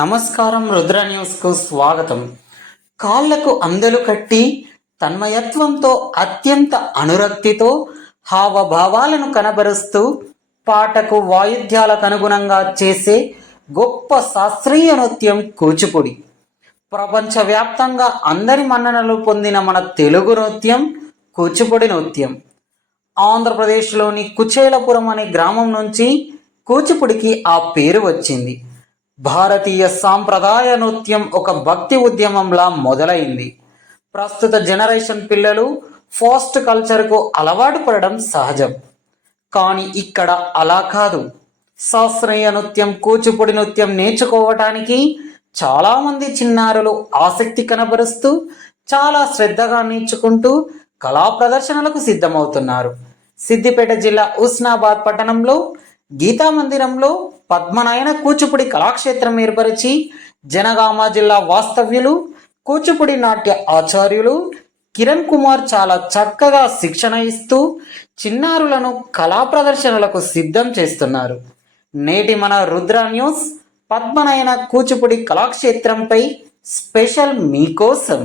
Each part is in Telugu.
నమస్కారం, రుద్ర న్యూస్కు స్వాగతం. కాళ్లకు అందలు కట్టి తన్మయత్వంతో అత్యంత అనురక్తితో హావభావాలను కనబరుస్తూ పాటకు వాయిద్యాలకు అనుగుణంగా చేసే గొప్ప శాస్త్రీయ నృత్యం కూచిపూడి. ప్రపంచవ్యాప్తంగా అందరి మన్ననలు పొందిన మన తెలుగు నృత్యం కూచిపూడి నృత్యం. ఆంధ్రప్రదేశ్లోని కుచేలపురం అనే గ్రామం నుంచి కూచిపూడికి ఆ పేరు వచ్చింది. భారతీయ సాంప్రదాయ నృత్యం ఒక భక్తి ఉద్యమంలా మొదలైంది. ప్రస్తుత జనరేషన్ పిల్లలు ఫాస్ట్ కల్చర్కు అలవాటు పడడం సహజం. కానీ ఇక్కడ అలా కాదు. శాస్త్రీయ నృత్యం, కూచిపూడి నృత్యం నేర్చుకోవటానికి చాలామంది చిన్నారులు ఆసక్తి కనబరుస్తూ చాలా శ్రద్ధగా నేర్చుకుంటూ కళా ప్రదర్శనలకు సిద్ధమవుతున్నారు. సిద్దిపేట జిల్లా హుస్నాబాద్ పట్టణంలో గీతా మందిరంలో పద్మనయన కూచిపూడి కళాక్షేత్రం ఏర్పరిచి జనగామ జిల్లా వాస్తవ్యులు, కూచిపూడి నాట్య ఆచార్యులు కిరణ్ కుమార్ చాలా చక్కగా శిక్షణ ఇస్తూ చిన్నారులను కళా ప్రదర్శనలకు సిద్ధం చేస్తున్నారు. నేటి మన రుద్ర న్యూస్ పద్మనయన కూచిపూడి కళాక్షేత్రంపై స్పెషల్ మీకోసం.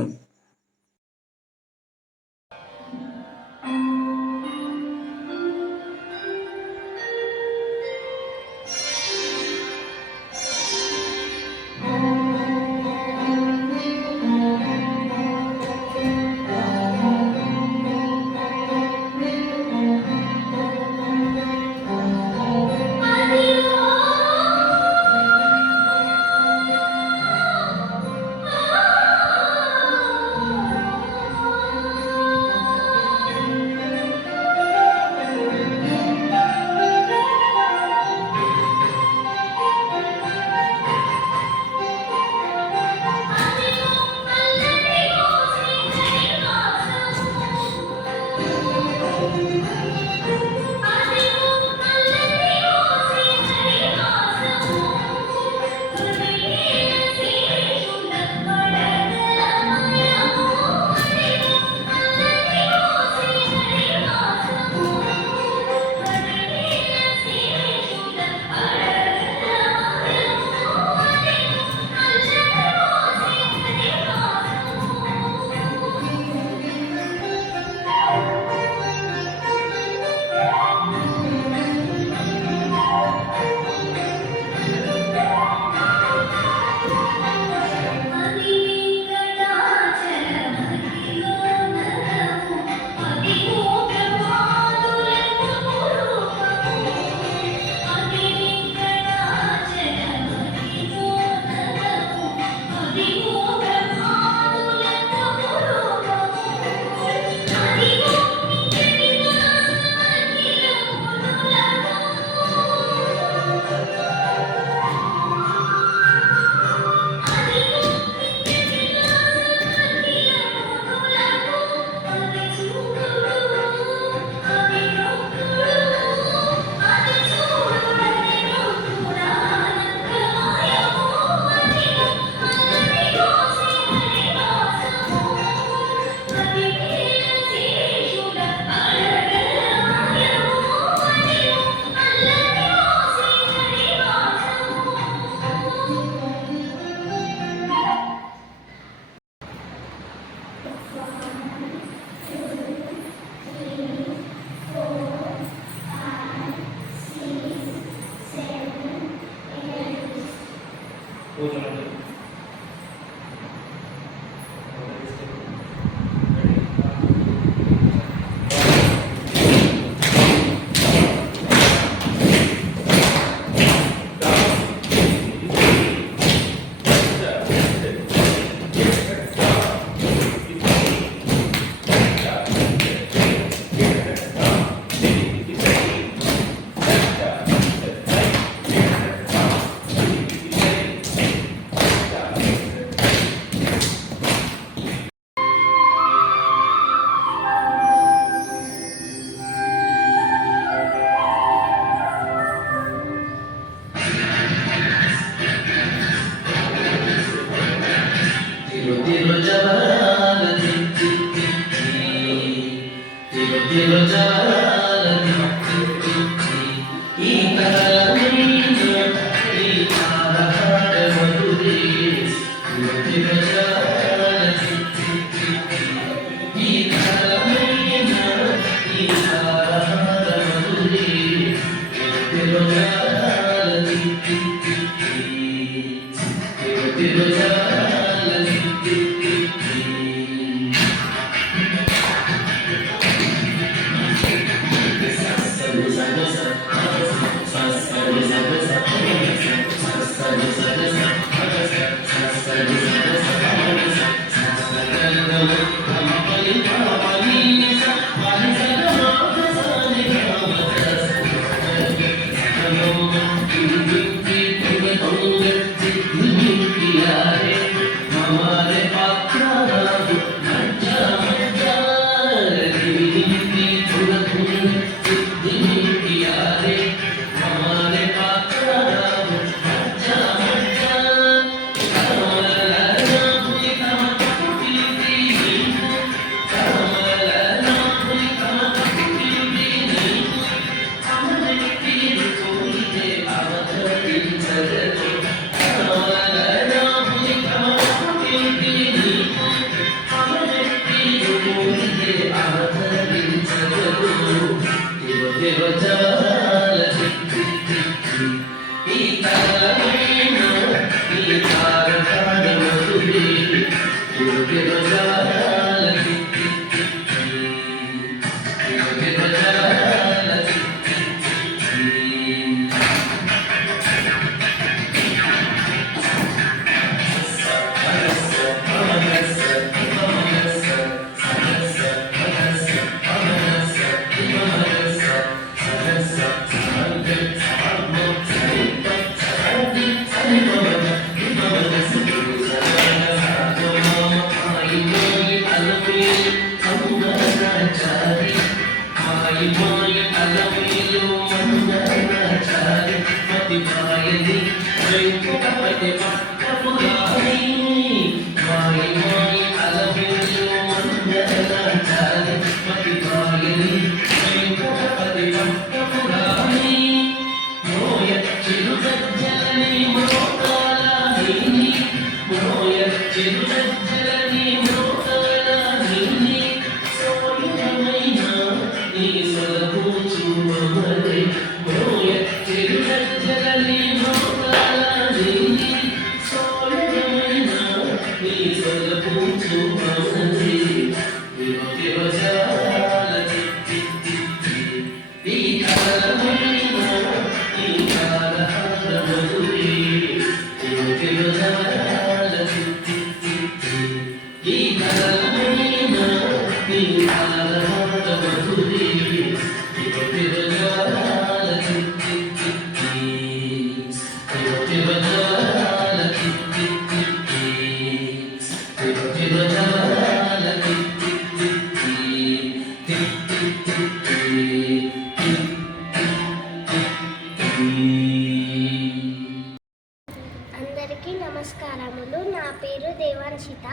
అందరికీ నమస్కారములు. నా పేరు దేవాన్షిత.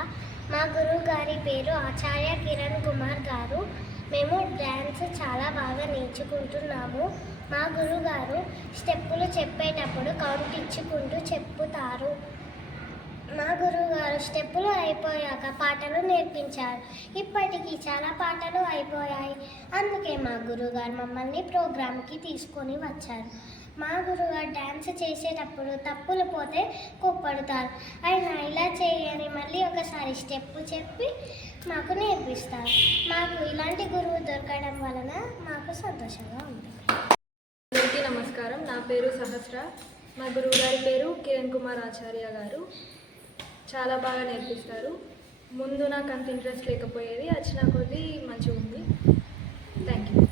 మా గురువు గారి పేరు ఆచార్య కిరణ్ కుమార్ గారు. మేము డ్యాన్స్ చాలా బాగా నేర్చుకుంటున్నాము. మా గురువుగారు స్టెప్పులు చెప్పేటప్పుడు కౌంట్ ఇచ్చుకుంటూ చెప్పుతారు. మా గురువుగారు స్టెప్పులు అయిపోయాక పాటలు నేర్పించారు. ఇప్పటికీ చాలా పాటలు అయిపోయాయి. అందుకే మా గురువుగారు మమ్మల్ని ప్రోగ్రామ్కి తీసుకొని వచ్చారు. మా గురువుగారు డ్యాన్స్ చేసేటప్పుడు తప్పులు పోతే కోప్పడతారు. ఆయన ఇలా చేయని మళ్ళీ ఒకసారి స్టెప్ చెప్పి మాకు నేర్పిస్తారు. మాకు ఇలాంటి గురువు దొరకడం వలన మాకు సంతోషంగా ఉంటుంది. అందరికీ నమస్కారం. నా పేరు సహస్ర. మా గురువు గారి పేరు కిరణ్ కుమార్ ఆచార్య గారు. చాలా బాగా నేర్పిస్తారు. ముందు నాకు అంత ఇంట్రెస్ట్ లేకపోయేది, వచ్చిన కొద్దీ మంచిగా ఉంది. Thank you.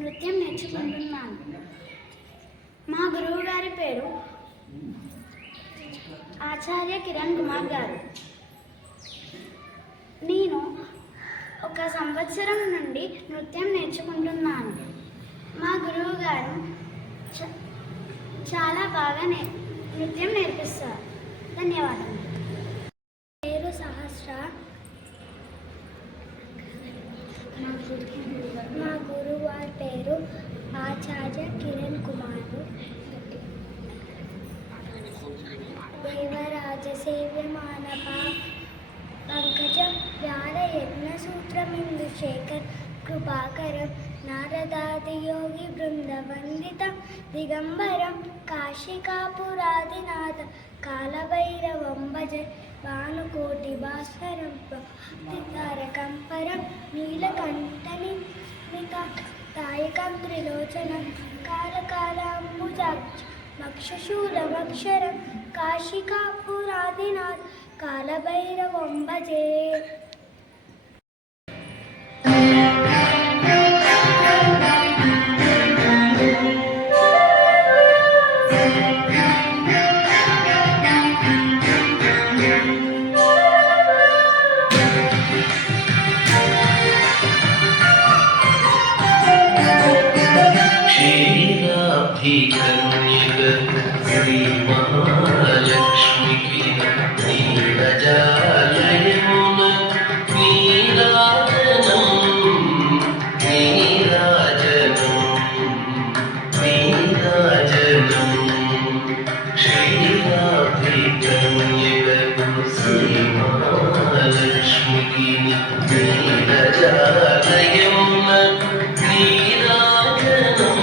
నృత్యం నేర్చుకుంటున్నాను. మా గురువు గారి పేరు ఆచార్య కిరణ్ కుమార్ గారు. నేను 1 సంవత్సరం నుండి నృత్యం నేర్చుకుంటున్నాను. మా గురువు గారు చాలా బాగా నృత్యం నేర్పిస్తారు. ధన్యవాదాలు. పేరు సహస్ర. మా గురువు గారి పేరు ఆచార్య కిరణ్ కుమార్. దేవరాజ సేవ్య మానవ పంకజం వ్యాల యజ్ఞ సూత్రమిందు శేఖర్ కృపాకరం నారదాది యోగి బృంద వందితం దిగంబరం కాశికాపురాదినాథ కాలభైరవం భజ భానుకోటి భాస్కరం తారకంపరం నీలకంఠని తాయకం త్రిలోచనం కాలకాలాంబుజాక్ష మక్షశూలమక్షరం కాశికాపురాదినాథ కాలభైరవం భజే. శ్రీ మహాలక్ష్మికి నీరజాలయమున నీరాజనం నీరాజనం నీరాజనం శ్రీరాధికన్యకు శ్రీ మహాలక్ష్మికి నీరజాలయమున నీరాజనం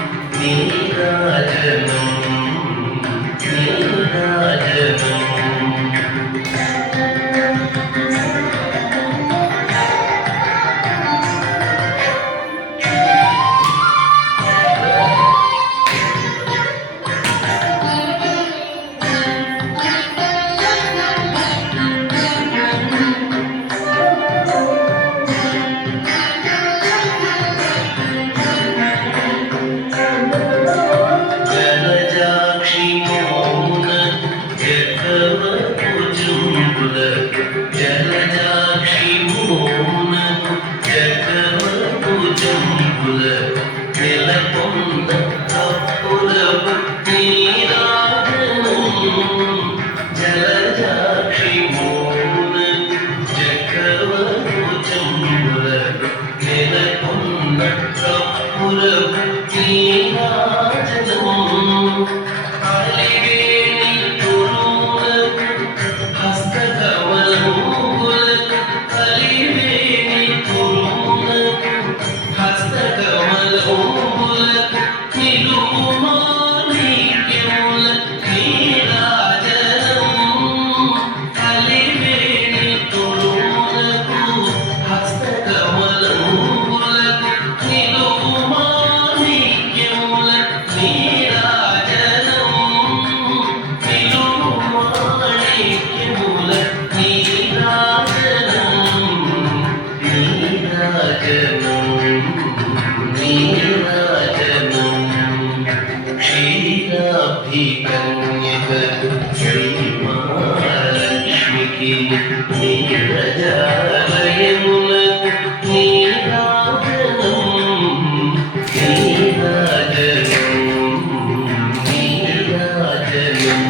నీరాజనం నీరాజనం. శ్రీమహాలక్ష్మికి నీరజాలయమున నీరాజనం నీరాజనం నీరాజనం.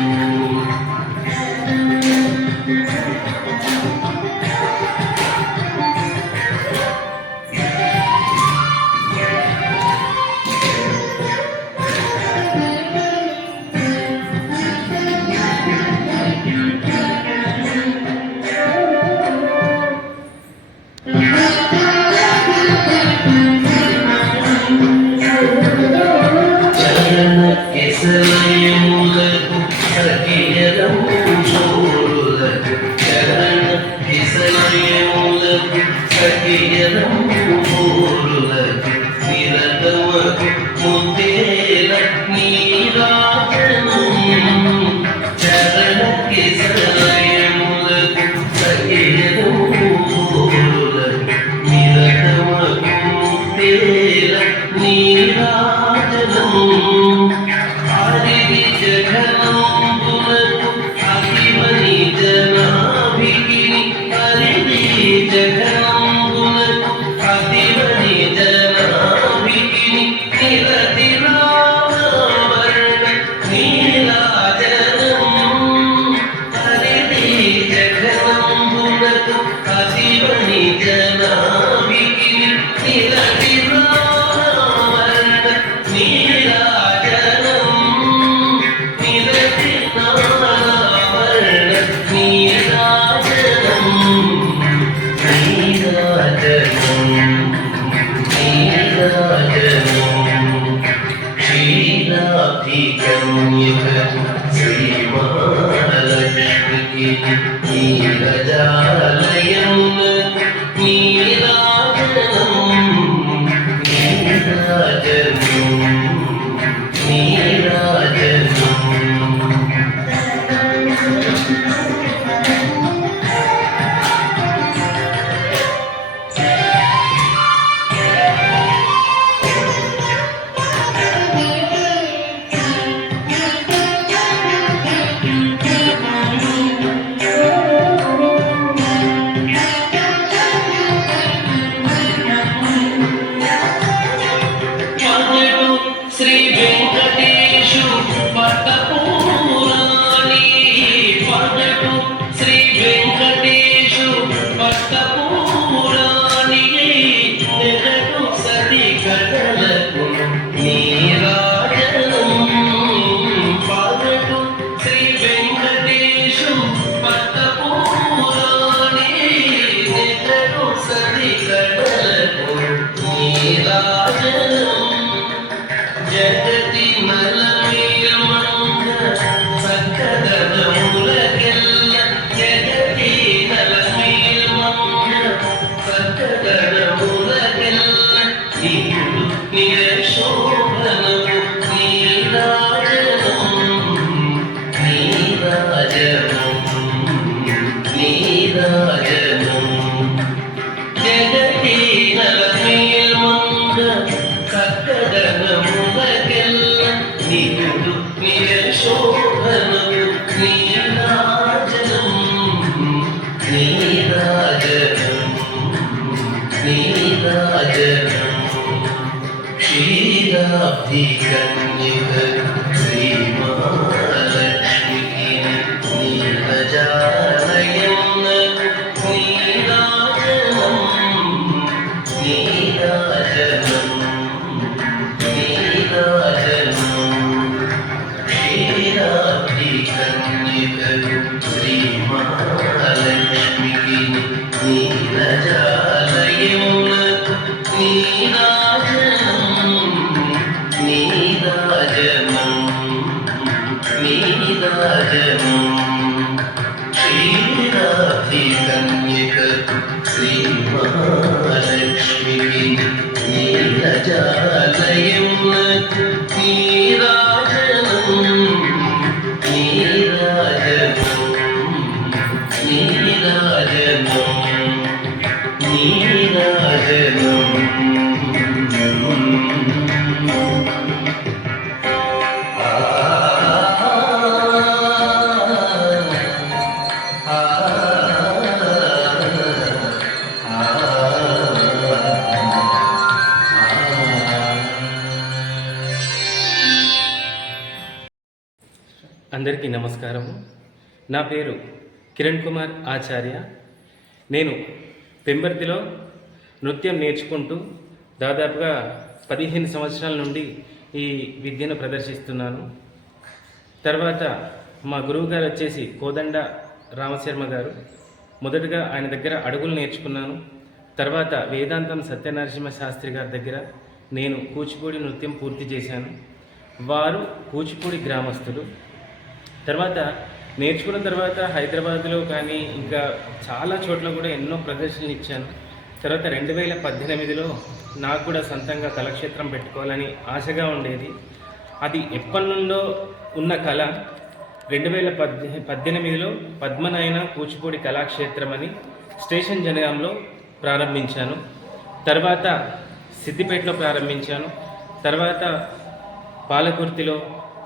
కేశలయములకు సఖియరము జోరులకు చరణ కేశలయములకు సఖియరము జోరులకు నిరతమకు ముద్దేల నీరాజనం చరణ కేశలయములకు సఖియరము జోరులకు నిరతమకు ముద్దేల క్షీరాబ్ధికన్యకకు శ్రీమహాలక్ష్మికి నీరజాలయమునకు నీరాజనం నీరాజనం నీరాజనం. శ్రీ వెంకటేశు పట్టపూరాణి పడటు శ్రీ వెంకటేశు పట్టపూరాణి నెగటు సతి కడలకు నీరాజనం పడటు శ్రీ వెంకటేశు పట్టపూరాణి నెగటు సతి కడలకు నీరాజనం. జగతి నలమేలమంగ సకదములకెల్ల జగతి నలమేలమంగ సకదములకెల్ల నిపుడు నిరశోభనము నీరాజనం నీరాజనం నీరాజనం. జగతి నలమేలమంగ సకదములకెల్ల నిపుడు నిరశోభనము నీరాజనం నీరాజనం నీరాజనం. క్షీరాబ్ధికన్యకకు శ్రీమహాలక్ష్మికి నీరజాలయమునకు నీరాజనం నీరాజనం నీరాజనం. క్షీరాబ్ధికన్యకకు శ్రీమహాలక్ష్మికి నీరజాలయమునకు నీరాజనం నీరాజనం నీరాజనం. క్షీరాబ్ధికన్యకకు శ్రీమహాలక్ష్మికి నీరజాలయమునకు నీరాజనం నీరాజనం నీరాజనం నీరాజనం. అందరికీ నమస్కారము. నా పేరు కిరణ్ కుమార్ ఆచార్య. నేను పెంబర్తిలో నృత్యం నేర్చుకుంటూ దాదాపుగా 15 సంవత్సరాల నుండి ఈ విద్యను ప్రదర్శిస్తున్నాను. తర్వాత మా గురువు గారు వచ్చేసి కోదండ రామశర్మ గారు. మొదటగా ఆయన దగ్గర అడుగులు నేర్చుకున్నాను. తర్వాత వేదాంతం సత్యనరసింహ శాస్త్రి గారి దగ్గర నేను కూచిపూడి నృత్యం పూర్తి చేశాను. వారు కూచిపూడి గ్రామస్తులు. తర్వాత నేర్చుకున్న తర్వాత హైదరాబాద్లో కానీ ఇంకా చాలా చోట్ల కూడా ఎన్నో ప్రదర్శనలు ఇచ్చాను. తర్వాత 2018లో నాకు కూడా సొంతంగా కళాక్షేత్రం పెట్టుకోవాలని ఆశగా ఉండేది. అది ఎప్పటి నుండో ఉన్న కళ. 2018లో పద్మనాయన కూచిపూడి కళాక్షేత్రం అని స్టేషన్ జనగాంలో ప్రారంభించాను. తర్వాత సిద్దిపేటలో ప్రారంభించాను. తర్వాత పాలకుర్తిలో,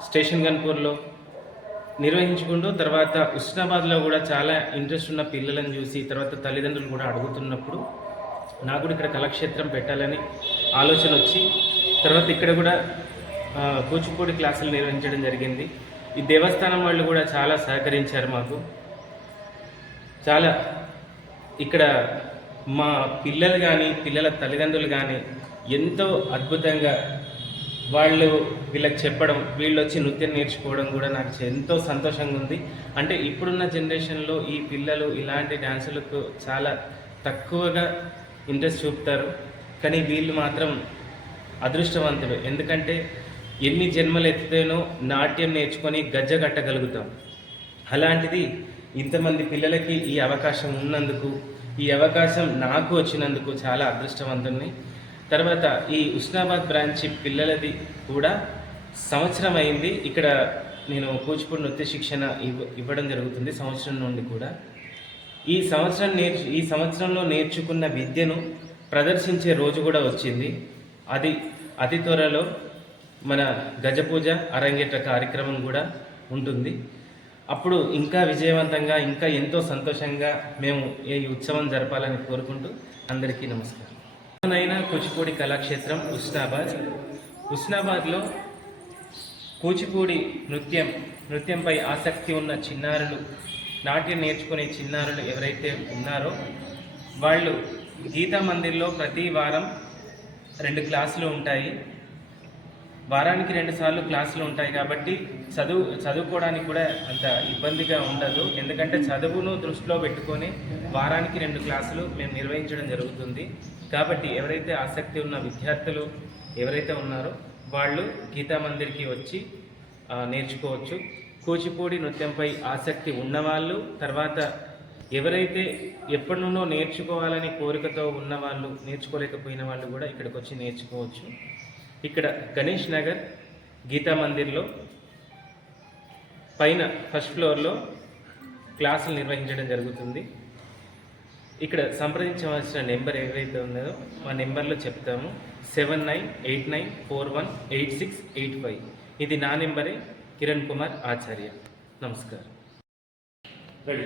స్టేషన్ గన్పూర్లో నిర్వహించుకుంటూ తర్వాత ఉస్నాబాద్లో కూడా చాలా ఇంట్రెస్ట్ ఉన్న పిల్లలను చూసి తర్వాత తల్లిదండ్రులు కూడా అడుగుతున్నప్పుడు నాకు కూడా ఇక్కడ కళాక్షేత్రం పెట్టాలని ఆలోచన వచ్చి తర్వాత ఇక్కడ కూడా కూచిపూడి క్లాసులు నిర్వహించడం జరిగింది. ఈ దేవస్థానం వాళ్ళు కూడా చాలా సహకరించారు మాకు. చాలా ఇక్కడ మా పిల్లలు కానీ పిల్లల తల్లిదండ్రులు కానీ ఎంతో అద్భుతంగా వాళ్ళు వీళ్ళకి చెప్పడం, వీళ్ళు వచ్చి నృత్యం నేర్చుకోవడం కూడా నాకు ఎంతో సంతోషంగా ఉంది. అంటే ఇప్పుడున్న జనరేషన్లో ఈ పిల్లలు ఇలాంటి డ్యాన్సులకు చాలా తక్కువగా ఇంట్రెస్ట్ చూపుతారు. కానీ వీళ్ళు మాత్రం అదృష్టవంతులు. ఎందుకంటే ఎన్ని జన్మలు ఎత్తితేనో నాట్యం నేర్చుకొని గజ్జ కట్టగలుగుతాం. అలాంటిది ఇంతమంది పిల్లలకి ఈ అవకాశం ఉన్నందుకు, ఈ అవకాశం నాకు వచ్చినందుకు చాలా అదృష్టవంతుణ్ణి. తర్వాత ఈ ఉస్నాబాద్ బ్రాంచ్ పిల్లలది కూడా సంవత్సరం అయింది. ఇక్కడ నేను కూచిపూడి నృత్య శిక్షణ ఇవ్వడం జరుగుతుంది సంవత్సరం నుండి కూడా. ఈ సంవత్సరంలో నేర్చుకున్న విద్యను ప్రదర్శించే రోజు కూడా వచ్చింది. అది అతి త్వరలో మన గజపూజ అరంగేట్ర కార్యక్రమం కూడా ఉంటుంది. అప్పుడు ఇంకా విజయవంతంగా, ఇంకా ఎంతో సంతోషంగా మేము ఈ ఉత్సవం జరపాలని కోరుకుంటూ అందరికీ నమస్కారం. నైనా కూచిపూడి కళాక్షేత్రం ఉస్నాబాద్లో కూచిపూడి నృత్యంపై ఆసక్తి ఉన్న చిన్నారులు, నాట్యం నేర్చుకునే చిన్నారులు ఎవరైతే ఉన్నారో వాళ్ళు గీతా మందిర్లో ప్రతి వారం 2 క్లాసులు ఉంటాయి. వారానికి 2 సార్లు క్లాసులు ఉంటాయి కాబట్టి చదువుకోవడానికి కూడా అంత ఇబ్బందిగా ఉండదు. ఎందుకంటే చదువును దృష్టిలో పెట్టుకొని వారానికి 2 క్లాసులు మేము నిర్వహించడం జరుగుతుంది. కాబట్టి ఎవరైతే ఆసక్తి ఉన్న విద్యార్థులు ఎవరైతే ఉన్నారో వాళ్ళు గీతా మందిర్కి వచ్చి నేర్చుకోవచ్చు. కూచిపూడి నృత్యంపై ఆసక్తి ఉన్నవాళ్ళు, తర్వాత ఎవరైతే ఎప్పటి నుండో నేర్చుకోవాలని కోరికతో ఉన్నవాళ్ళు, నేర్చుకోలేకపోయిన వాళ్ళు కూడా ఇక్కడికి వచ్చి నేర్చుకోవచ్చు. ఇక్కడ గణేష్ నగర్ గీతా మందిర్లో పైన ఫస్ట్ ఫ్లోర్లో క్లాసులు నిర్వహించడం జరుగుతుంది. ఇక్కడ సంప్రదించవలసిన నెంబర్ ఏదైతే ఉన్నదో ఆ నెంబర్లో చెప్తాము, 7989418685. ఇది నా నెంబరే, కిరణ్ కుమార్ ఆచార్య. నమస్కారం. రెడీ.